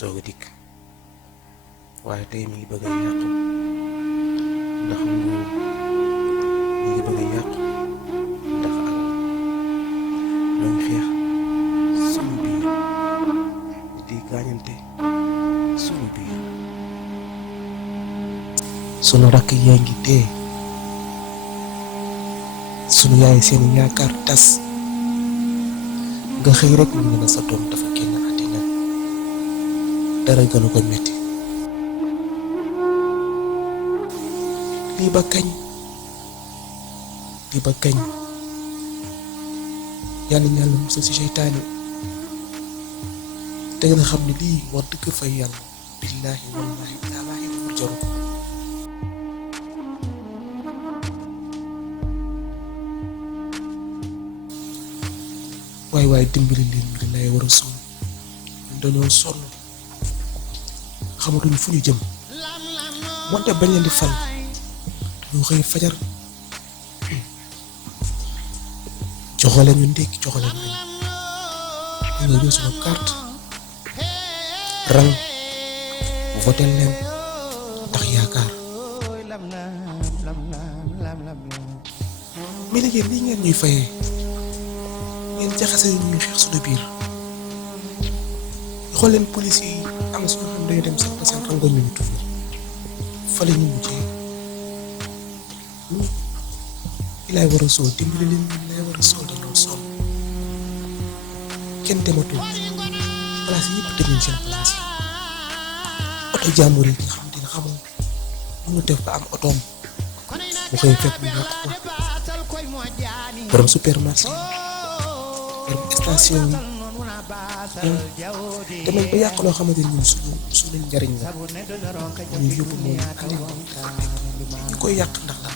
soog a dikk waaye tey mi ngi bëgg a yàqu ndax nguur mi ngi bëgg a yàqu ndax alal ñoo ngi xeex sunu biir di gaañante sunu biir sunu rakk yaa ngi dee sunu yaay seen yaakaar tas nga xëy rek ñu ne sa doom dafa génn àddina dara gënu ko metti lii ba kañ yàlla ñàlla musal ci seytaane te nga xam ne lii wax dëgg fay yàlla billaahi wallaahi taalaahi mu jaru ko waaye dimbali leen li lay war a sonn dañoo sonn xamatuñu fu ñu jëm wante bañ leen di fal dañoo xëy fajar joxale ñu ndékki joxale ñu dañoo jël suñu carte rang voté leen ndax yaakaar mais nag yéen lii ngeen ñuy fayee ngeen jaxase ñuy xeex suñu biir xool leen police yi am suñu xam dañu dem sax ba seen rangoñ ñu tuuf fa la ñu mujjee li lay war a soo dimbali leen li lay war a soo dañoo sonn kenn dematul place yi yëpp dem nañ seen place yi oto jàmbur yi nga xam dina xamoon mu ñu def ba am otoom mu koy fekk mu yàq ko borom supermarché borom station yi demañ ba yàq loo xamante ni ñun suñu njariñ la ñu yóbbu moom andi ñu koy yàq ndax la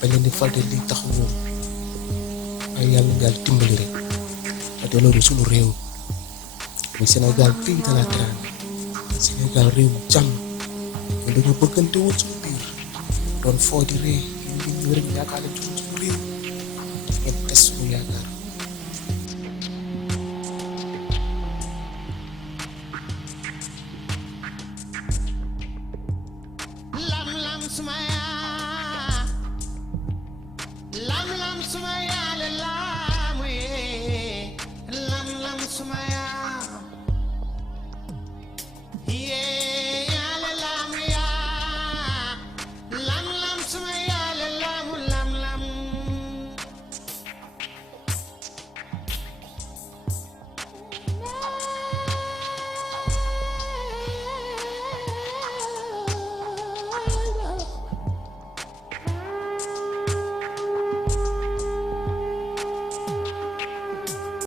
bañ leen di falte li taxu moom ay yàlla nga dimbali rek te delloo ñu suñu réew muy Sénégal pays de la Teranga Sénégal réew mu jàmm ñu dañoo bëggante woon suñu biir doon foo di ree ñu rek yaakaar lañ ci suñu réew ngeen tes suñu yaakaar Sumaya